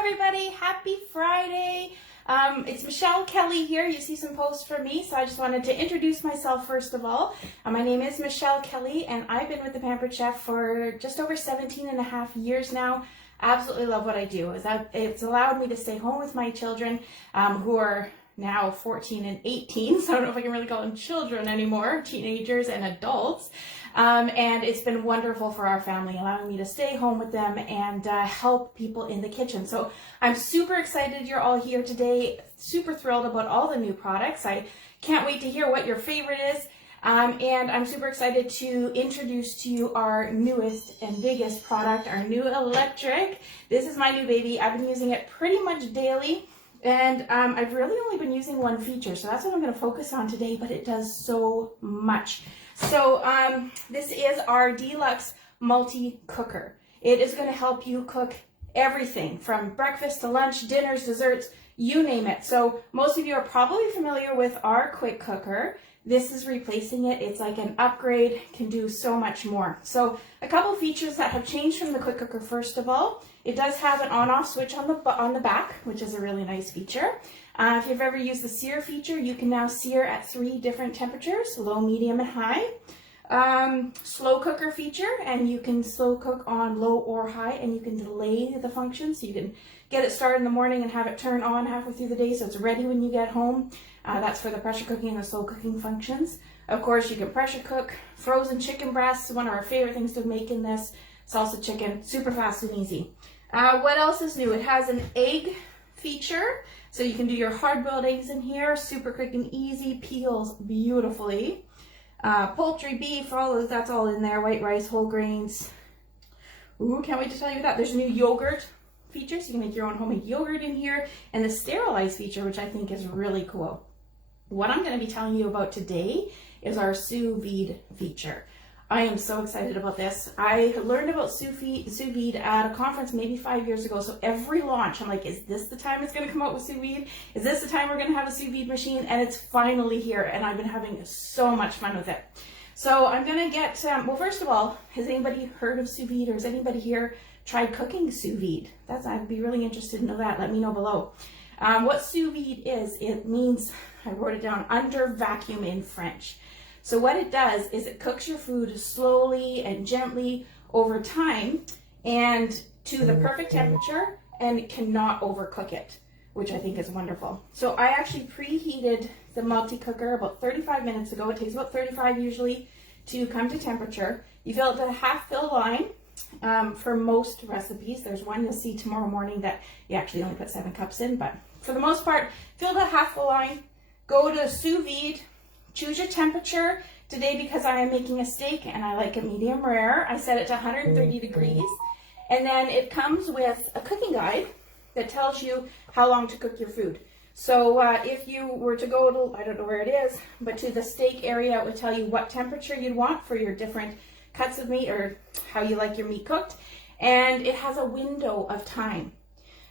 everybody, happy Friday. It's Michelle Kelly here. You see some posts from me, so I just wanted to introduce myself first of all. My name is Michelle Kelly and I've been with the Pampered Chef for just over 17 and a half years now. Absolutely love what I do. It's allowed me to stay home with my children who are now 14 and 18, so I don't know if I can really call them children anymore, teenagers and adults. And it's been wonderful for our family, allowing me to stay home with them and help people in the kitchen. So I'm super excited you're all here today, super thrilled about all the new products. I can't wait to hear what your favorite is. And I'm super excited to introduce to you our newest and biggest product, our new electric. This is my new baby. I've been using it pretty much daily. And I've really only been using one feature, so that's what I'm going to focus on today, but it does so much. So this is our deluxe multi-cooker. It is going to help you cook everything from breakfast to lunch, dinners, desserts, you name it. So most of you are probably familiar with our quick cooker. This is replacing it. It's like an upgrade, can do so much more. So a couple features that have changed from the quick cooker. First of all, it does have an on-off switch on the back, which is a really nice feature. If you've ever used the sear feature, you can now sear at 3 different temperatures, low, medium, and high. Slow cooker feature, and you can slow cook on low or high, and you can delay the function, so you can get it started in the morning and have it turn on halfway through the day so it's ready when you get home. That's for the pressure cooking and the slow cooking functions. Of course, you can pressure cook frozen chicken breasts, one of our favorite things to make in this, salsa chicken, super fast and easy. What else is new? It has an egg feature, so you can do your hard-boiled eggs in here, super quick and easy, peels beautifully. Poultry, beef, that's all in there, white rice, whole grains. Ooh, can't wait to tell you that. There's a new yogurt feature, so you can make your own homemade yogurt in here, and the sterilize feature, which I think is really cool. What I'm going to be telling you about today is our sous vide feature. I am so excited about this. I learned about sous vide at a conference maybe 5 years ago. So every launch, I'm like, is this the time it's going to come out with sous vide? Is this the time we're going to have a sous vide machine? And it's finally here, and I've been having so much fun with it. So I'm going to get, well, first of all, has anybody heard of sous vide, or has anybody here tried cooking sous vide? I'd be really interested to know that. Let me know below. What sous vide is, it means, I wrote it down, under vacuum in French. So what it does is it cooks your food slowly and gently over time and to the perfect temperature, and it cannot overcook it, which I think is wonderful. So I actually preheated the multi-cooker about 35 minutes ago. It takes about 35 usually to come to temperature. You fill it to a half-fill line for most recipes. There's one you'll see tomorrow morning that you actually only put 7 cups in, but for the most part, fill the half-fill line, go to sous vide. Choose your temperature. Today, because I am making a steak and I like it medium rare, I set it to 130 degrees. And then it comes with a cooking guide that tells you how long to cook your food. So if you were to go to, I don't know where it is, but to the steak area, it would tell you what temperature you'd want for your different cuts of meat or how you like your meat cooked. And it has a window of time.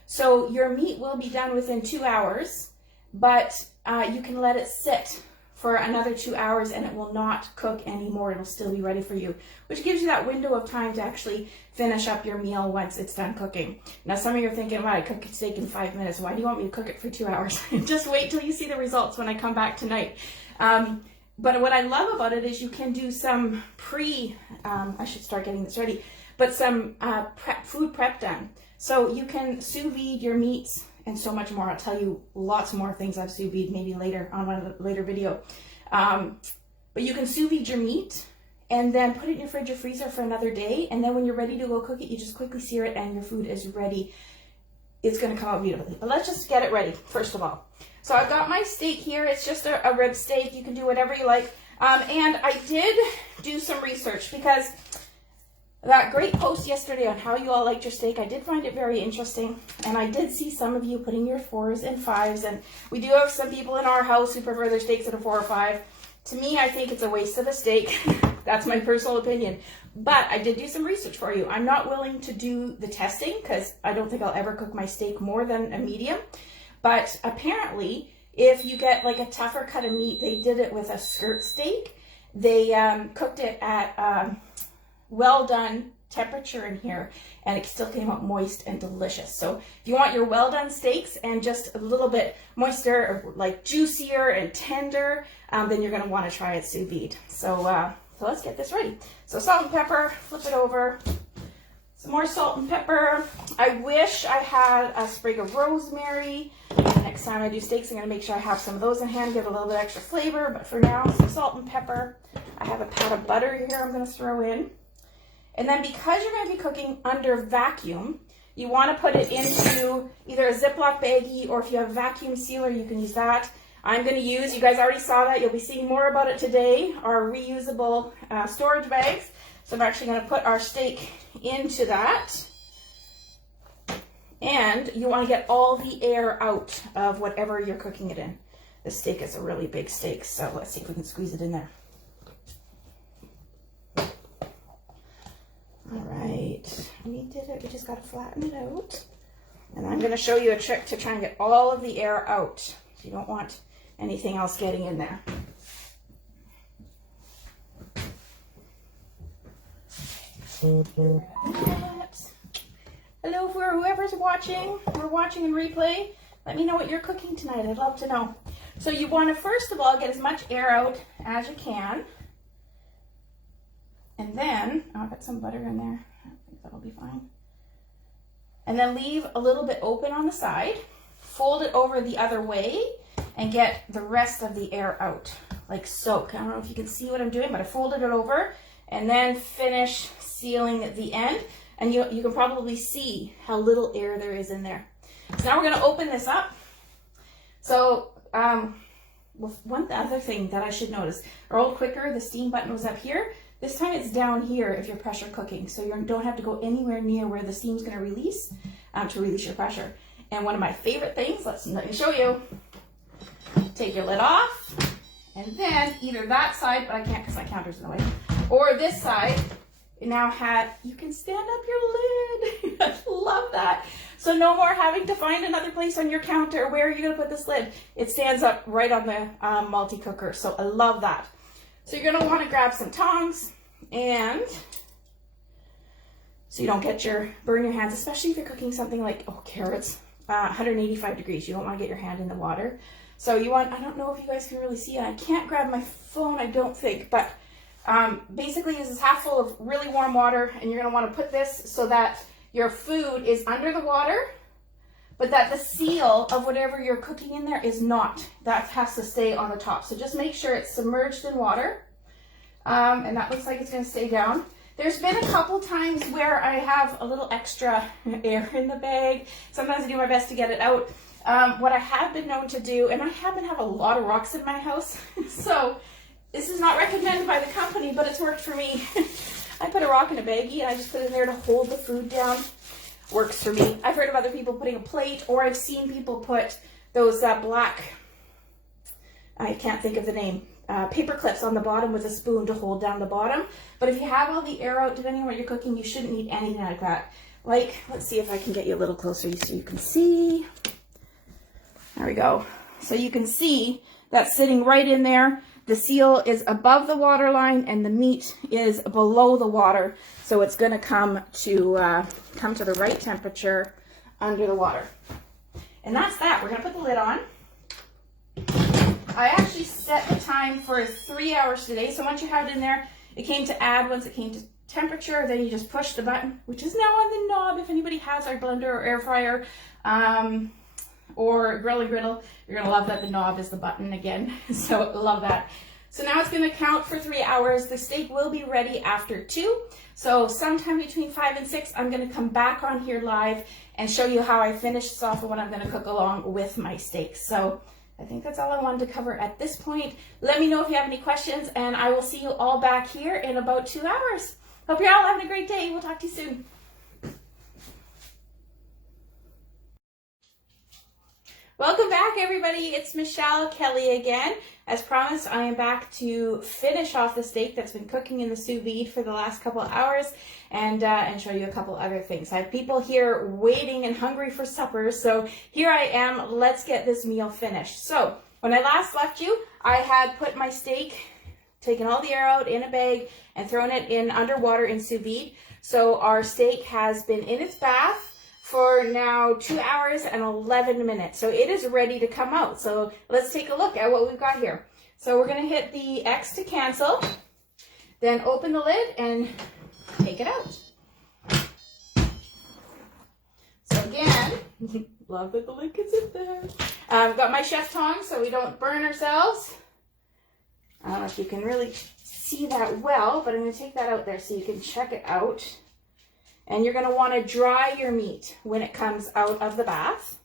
So your meat will be done within 2 hours, but you can let it sit for another 2 hours and it will not cook anymore. It'll still be ready for you, which gives you that window of time to actually finish up your meal once it's done cooking. Now, some of you are thinking, well, I cook a steak in 5 minutes. Why do you want me to cook it for 2 hours? Just wait till you see the results when I come back tonight. But what I love about it is you can do some I should start getting this ready, but some food prep done. So you can sous vide your meats and so much more. I'll tell you lots more things I've sous vide maybe later on a later video. But you can sous vide your meat and then put it in your fridge or freezer for another day. And then when you're ready to go cook it, you just quickly sear it and your food is ready. It's going to come out beautifully. But let's just get it ready first of all. So I've got my steak here. It's just a rib steak. You can do whatever you like. And I did do some research because that great post yesterday on how you all liked your steak, I did find it very interesting, and I did see some of you putting your 4s and 5s, and we do have some people in our house who prefer their steaks at a 4 or 5. To me, I think it's a waste of a steak. That's my personal opinion. But I did do some research for you. I'm not willing to do the testing because I don't think I'll ever cook my steak more than a medium. But apparently, if you get like a tougher cut of meat, they did it with a skirt steak. They cooked it at well done temperature in here, and it still came out moist and delicious. So if you want your well done steaks and just a little bit moister, or like juicier and tender, then you're going to want to try it sous vide. So let's get this ready. So salt and pepper, flip it over. Some more salt and pepper. I wish I had a sprig of rosemary. Next time I do steaks, I'm going to make sure I have some of those in hand, give a little bit extra flavor. But for now, some salt and pepper. I have a pat of butter here I'm going to throw in. And then because you're going to be cooking under vacuum, you want to put it into either a Ziploc baggie, or if you have a vacuum sealer, you can use that. I'm going to use, you guys already saw that, you'll be seeing more about it today, our reusable storage bags. So I'm actually going to put our steak into that. And you want to get all the air out of whatever you're cooking it in. This steak is a really big steak, so let's see if we can squeeze it in there. All right, we did it. We just got to flatten it out. And I'm going to show you a trick to try and get all of the air out. So you don't want anything else getting in there. Hello for whoever's watching. We're watching in replay. Let me know what you're cooking tonight. I'd love to know. So you want to first of all get as much air out as you can. And then, oh, I've got some butter in there. I think that'll be fine. And then leave a little bit open on the side. Fold it over the other way and get the rest of the air out, like so. I don't know if you can see what I'm doing, but I folded it over and then finish sealing the end. And you can probably see how little air there is in there. So now we're going to open this up. So one other thing that I should notice, our old Quicker, the steam button was up here. This time it's down here if you're pressure cooking, so you don't have to go anywhere near where the steam's going to release your pressure. And one of my favorite things, let me show you. Take your lid off, and then either that side, but I can't because my counter's in the way, or this side, you can stand up your lid. I love that. So no more having to find another place on your counter. Where are you going to put this lid? It stands up right on the multi-cooker, so I love that. So you're going to want to grab some tongs, and so you don't burn your hands, especially if you're cooking something like carrots, 185 degrees. You don't want to get your hand in the water. So I don't know if you guys can really see it. I can't grab my phone, I don't think, but basically this is half full of really warm water, and you're going to want to put this so that your food is under the water, but that the seal of whatever you're cooking in there is not. That has to stay on the top. So just make sure it's submerged in water. And that looks like it's going to stay down. There's been a couple times where I have a little extra air in the bag. Sometimes I do my best to get it out. What I have been known to do, and I happen to have a lot of rocks in my house, so this is not recommended by the company, but it's worked for me. I put a rock in a baggie and I just put it in there to hold the food down. Works for me. I've heard of other people putting a plate, or I've seen people put those black, I can't think of the name, paper clips on the bottom with a spoon to hold down the bottom. But if you have all the air out, depending on what you're cooking, you shouldn't need anything like that. Like, let's see if I can get you a little closer so you can see. There we go. So you can see that's sitting right in there. The seal is above the water line and the meat is below the water. So it's going to come to the right temperature under the water. And that's that. We're going to put the lid on. I actually set the time for 3 hours today. So once you have it in there, it came to add. Once it came to temperature, then you just push the button, which is now on the knob. If anybody has our blender or air fryer, or grill and griddle, you're going to love that the knob is the button again. So love that. So now it's going to count for 3 hours. The steak will be ready after 2. So sometime between 5 and 6, I'm going to come back on here live and show you how I finish this off and what I'm going to cook along with my steak. So I think that's all I wanted to cover at this point. Let me know if you have any questions, and I will see you all back here in about 2 hours. Hope you're all having a great day. We'll talk to you soon. Welcome back, everybody. It's Michelle Kelly again. As promised, I am back to finish off the steak that's been cooking in the sous vide for the last couple of hours, and show you a couple other things. I have people here waiting and hungry for supper, so here I am. Let's get this meal finished. So when I last left you, I had put my steak, taken all the air out in a bag, and thrown it in underwater in sous vide So our steak has been in its bath for now 2 hours and 11 minutes. So it is ready to come out. So let's take a look at what we've got here. So we're going to hit the X to cancel, then open the lid and take it out. So again, love that the lid gets in there. I've got my chef tongs so we don't burn ourselves. I don't know if you can really see that well, but I'm going to take that out there so you can check it out. And you're going to want to dry your meat when it comes out of the bath.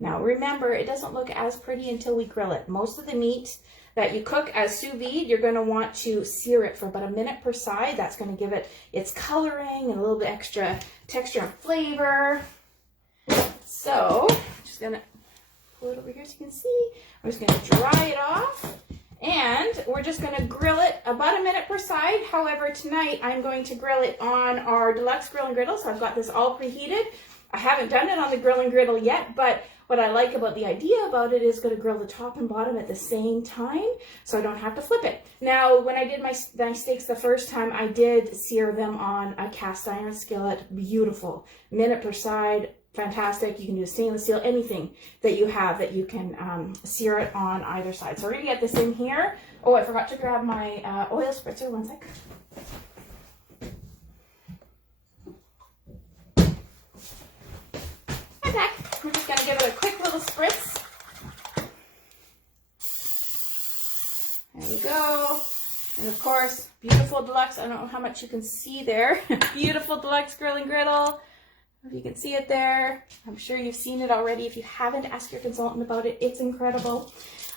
Now remember, it doesn't look as pretty until we grill it. Most of the meat that you cook as sous vide, you're going to want to sear it for about a minute per side. That's going to give it its coloring and a little bit extra texture and flavor. So I'm just going to pull it over here so you can see. I'm just going to dry it off. And we're just going to grill it about a minute per side. However, tonight I'm going to grill it on our deluxe grill and griddle. So I've got this all preheated. I haven't done it on the grill and griddle yet, but what I like about the idea about it is going to grill the top and bottom at the same time, so I don't have to flip it. Now, when I did my steaks the first time, I did sear them on a cast iron skillet. Beautiful. Minute per side. Fantastic. You can do stainless steel, anything that you have that you can sear it on either side. So we're going to get this in here. Oh, I forgot to grab my oil spritzer. One sec. And back. We're just going to give it a quick little spritz. There we go. And of course, beautiful deluxe. I don't know how much you can see there. Beautiful deluxe grill and griddle. If you can see it there, I'm sure you've seen it already. If you haven't, ask your consultant about it. It's incredible.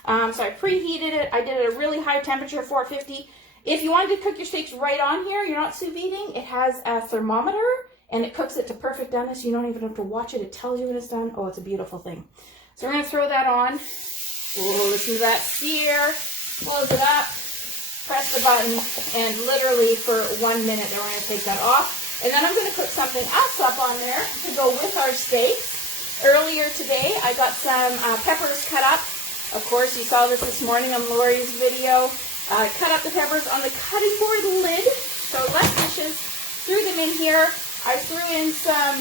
So I preheated it. I did it at a really high temperature, 450. If you wanted to cook your steaks right on here, you're not sous videing. It has a thermometer and it cooks it to perfect doneness. You don't even have to watch it. It tells you when it's done. Oh, it's a beautiful thing. So we're going to throw that on. Oh, listen to that sear. Close it up. Press the button. And literally for 1 minute, then we're going to take that off. And then I'm going to cook something else up on there to go with our steaks. Earlier today, I got some peppers cut up. Of course, you saw this morning on Lori's video. Cut up the peppers on the cutting board lid, so less dishes. Threw them in here. I threw in some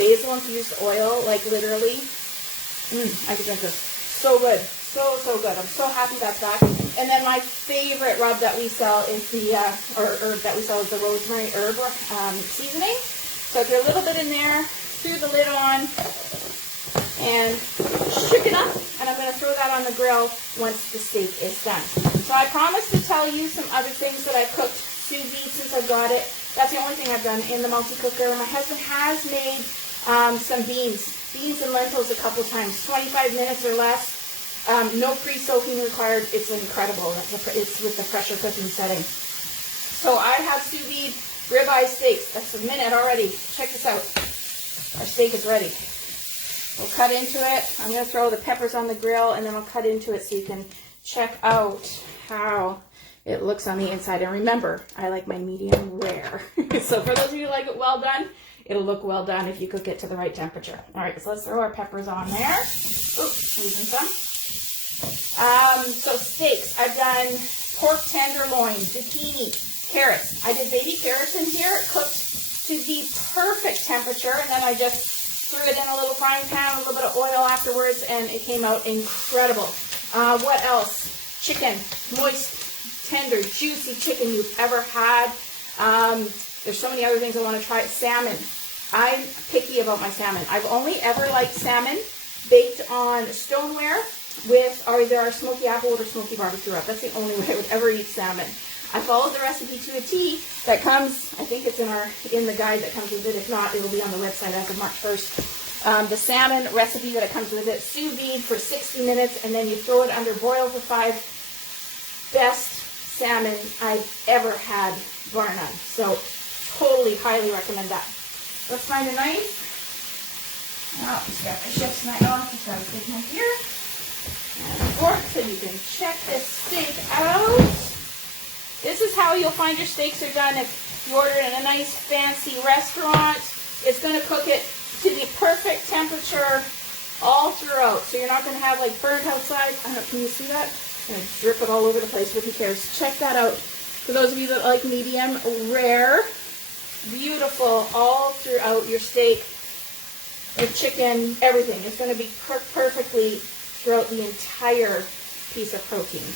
basil infused oil, like literally. I could drink this. So good. So good. I'm so happy that's back. And then my favorite rub that we sell is the, or herb that we sell is the rosemary herb seasoning. So I threw a little bit in there, threw the lid on, and shook it up. And I'm going to throw that on the grill once the steak is done. So I promised to tell you some other things that I've cooked sous vide since I've got it. That's the only thing I've done in the multi-cooker. My husband has made some beans and lentils a couple times, 25 minutes or less. No pre-soaking required. It's incredible. It's with the pressure cooking setting. So I have sous vide ribeye steaks. That's a minute already. Check this out. Our steak is ready. We'll cut into it. I'm going to throw the peppers on the grill and then I'll cut into it so you can check out how it looks on the inside. And remember, I like my medium rare. So for those of you who like it well done, it'll look well done if you cook it to the right temperature. All right, so let's throw our peppers on there. Oops, losing some. So steaks, I've done pork tenderloin, zucchini, carrots. I did baby carrots in here, cooked to the perfect temperature, and then I just threw it in a little frying pan, a little bit of oil afterwards, and it came out incredible. What else? Chicken, moist, tender, juicy chicken you've ever had. There's so many other things I want to try. Salmon. I'm picky about my salmon. I've only ever liked salmon baked on stoneware with either our smoky applewood or smoky barbecue rub. That's the only way I would ever eat salmon. I followed the recipe to a T that comes, I think it's in the guide that comes with it. If not, it'll be on the website as of March 1st. The salmon recipe that it comes with it, sous vide for 60 minutes, and then you throw it under boil for 5. Best salmon I've ever had, bar none. So totally, highly recommend that. Let's find a knife. Oh, just got my chef's knife off. Just got a big knife here. And a fork so you can check this steak out. This is how you'll find your steaks are done if you order it in a nice fancy restaurant. It's going to cook it to the perfect temperature all throughout. So you're not going to have like burnt outside. I don't know, can you see that? I'm going to drip it all over the place, but who cares? Check that out. For those of you that like medium rare, beautiful all throughout your steak, your chicken, everything. It's going to be perfectly throughout the entire piece of protein.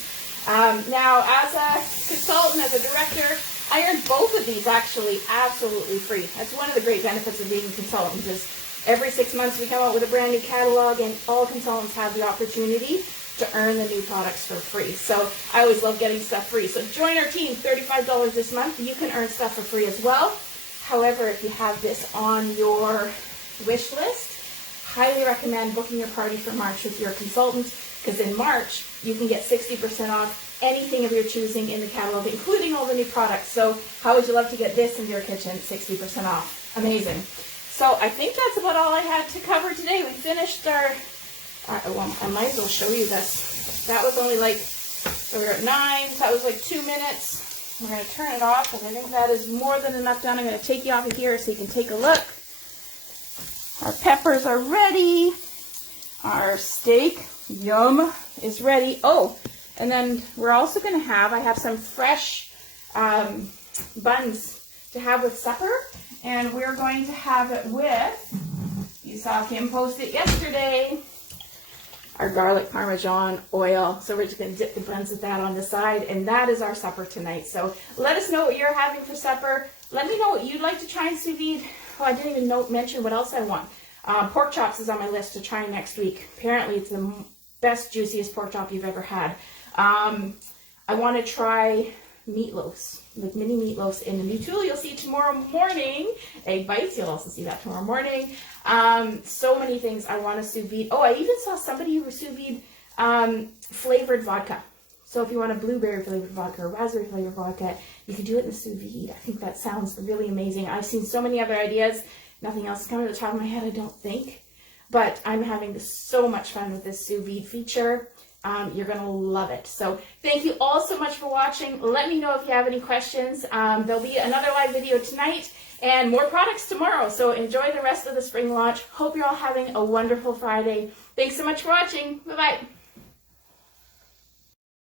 Now, as a consultant, as a director, I earned both of these actually absolutely free. That's one of the great benefits of being a consultant is every 6 months we come out with a brand new catalog, and all consultants have the opportunity to earn the new products for free. So I always love getting stuff free. So join our team, $35 this month. You can earn stuff for free as well. However, if you have this on your wish list, highly recommend booking your party for March with your consultant, because in March you can get 60% off anything of your choosing in the catalog, including all the new products. So how would you love to get this in your kitchen? 60% off. Amazing. So I think that's about all I had to cover today. We finished our, well, I might as well show you this. That was only like, so we're at 9, so that was like 2 minutes. We're going to turn it off, and I think that is more than enough done. I'm going to take you off of here so you can take a look. Our peppers are ready. Our steak, yum, is ready. Oh, and then we're also going to have, I have some fresh buns to have with supper. And we're going to have it with, you saw Kim post it yesterday, our garlic parmesan oil. So we're just going to dip the buns with that on the side. And that is our supper tonight. So let us know what you're having for supper. Let me know what you'd like to try and sous vide. Oh, I didn't even mention what else I want. Pork chops is on my list to try next week. Apparently it's the best, juiciest pork chop you've ever had. I want to try meatloafs, like mini meatloafs in the new tool you'll see tomorrow morning. Egg bites, you'll also see that tomorrow morning. So many things I want to sous vide. Oh, I even saw somebody who sous vide flavored vodka. So if you want a blueberry flavored vodka or raspberry flavored vodka, you can do it in the sous vide. I think that sounds really amazing. I've seen so many other ideas. Nothing else is coming to the top of my head, I don't think. But I'm having so much fun with this sous vide feature. You're going to love it. So thank you all so much for watching. Let me know if you have any questions. There'll be another live video tonight and more products tomorrow. So enjoy the rest of the spring launch. Hope you're all having a wonderful Friday. Thanks so much for watching. Bye-bye.